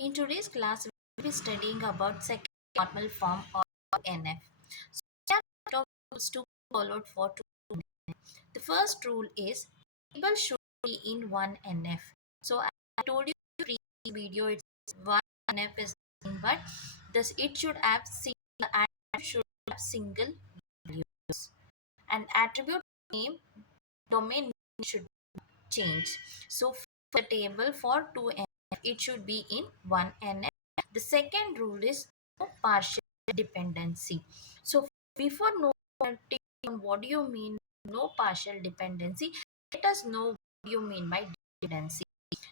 In today's class, we will be studying about second normal form or NF. So, we have a set of rules to be followed for to the first rule is table should be in one NF. So, I told you in the previous video, it's one NF is nothing but this it should have single and should have single values. And attribute name domain should change. So, for the table for 2NF, it should be in 1NF. The second rule is no partial dependency. So, before knowing what do you mean no partial dependency, let us know what you mean by dependency.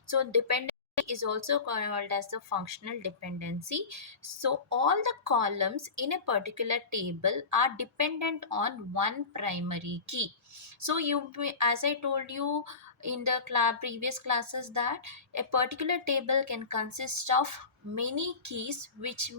So, dependency is also called as the functional dependency. So, all the columns in a particular table are dependent on one primary key. So, as I told you in the previous classes, that a particular table can consist of many keys which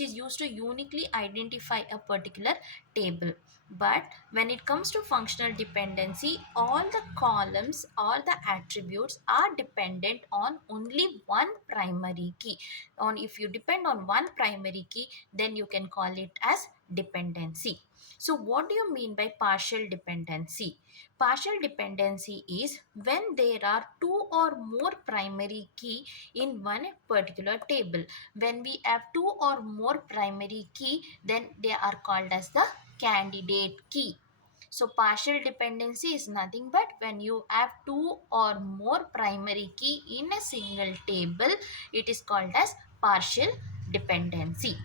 is used to uniquely identify a particular table. But when it comes to functional dependency, all the columns or the attributes are dependent on only one primary key. On if you depend on one primary key, then you can call it as dependency. So what do you mean by partial dependency? Partial dependency is when there are two or more primary key in one particular table. When we have two or more primary key, then they are called as the candidate key. So partial dependency is nothing but when you have two or more primary key in a single table, it is called as partial dependency.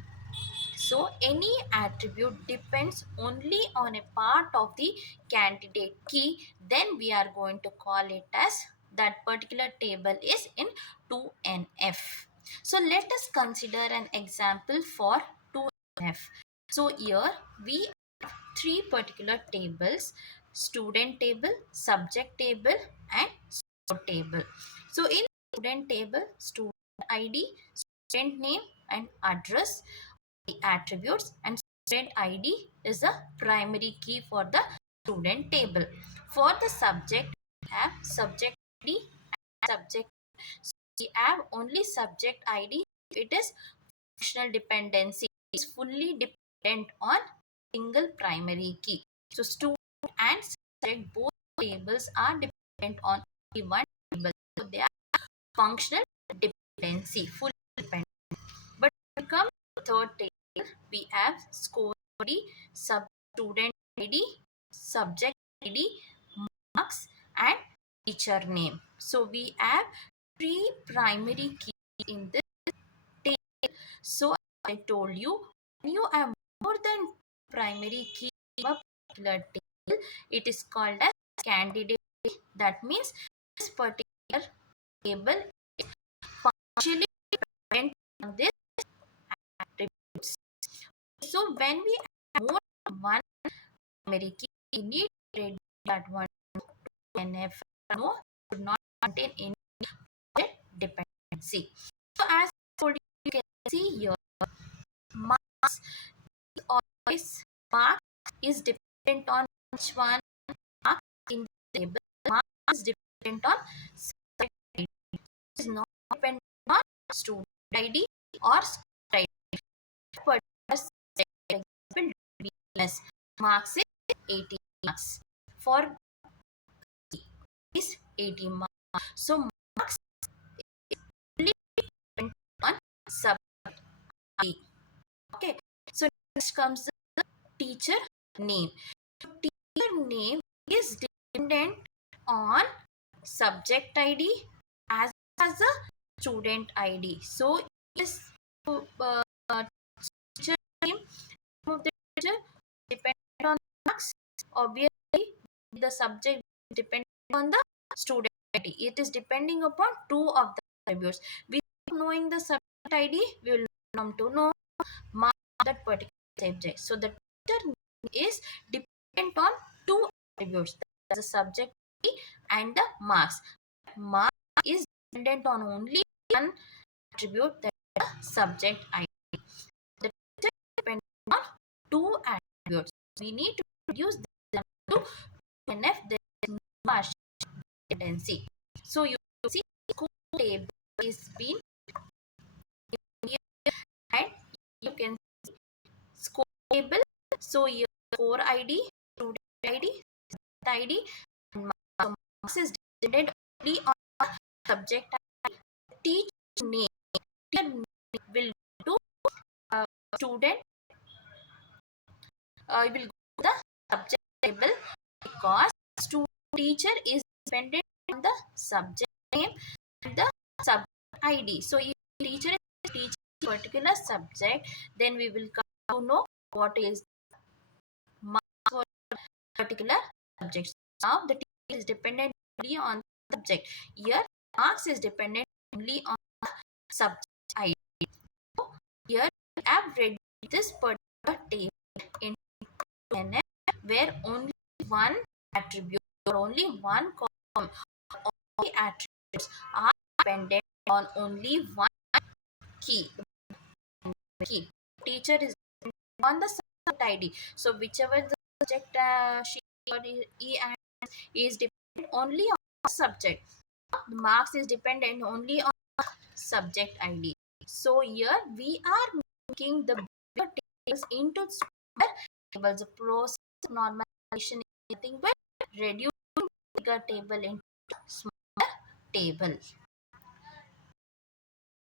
So any attribute depends only on a part of the candidate key, then we are going to call it as that particular table is in 2NF. So let us consider an example for 2NF. So here we have three particular tables: student table, subject table and score table. So in student table, student ID, student name and address the attributes, and student ID is the primary key for the student table. For the subject, we have subject ID and subject. So we have only subject ID. It is functional dependency. It is fully dependent on single primary key. So student and subject both tables are dependent on only one table. So they are functional dependency, fully dependent. But when it comes to third table, we have score ID, student ID, subject ID, marks and teacher name. So we have three primary keys in this table. So I told you, when you have more than primary key in a particular table, it is called as candidate. That means this particular table is partially dependent on this attributes. So when we have more than one primary key, we need to read that one to NF. No, should not contain any dependency. So as I told you, you can see here, marks is always mark is dependent on which one mark in the table. Mark is dependent on subject ID. It is not dependent on student ID or school ID. For example, DBMS marks is 80 marks. For is 80 marks. So marks is only dependent on subject ID. Okay. So next comes the teacher name. So teacher name is dependent on subject ID as a student ID. So is teacher name of the teacher dependent on marks. Obviously, the subject dependent on the student ID. It is depending upon two of the attributes. Without knowing the subject ID, we will come to know mark that particular subject. So the teacher is dependent on two attributes, the subject ID and the marks. Mark is dependent on only one attribute, that is the subject ID. The teacher is dependent on two attributes. We need to reduce them to NF. There is no partial dependency. So you see school table is been here, and you can score table. So your core ID, student ID, ID, and marks is dependent only on subject ID. Teacher name. Teacher name will go to student. Will go to the subject table because student teacher is dependent on the subject name and the subject ID. So if teacher is teaching particular subject, then we will come to know what is marks for particular subjects. Now the teacher is dependent only on the subject. Here marks is dependent only on the subject ID. So here we have read this particular table in DBMS where only one attribute or only one column, all the attributes are dependent on only one key. Teacher is on the subject ID. So whichever the subject she or he and is dependent only on the subject. The marks is dependent only on subject ID. So here we are making the bigger tables into smaller tables. The process of normalization is nothing but reducing bigger table into smaller table.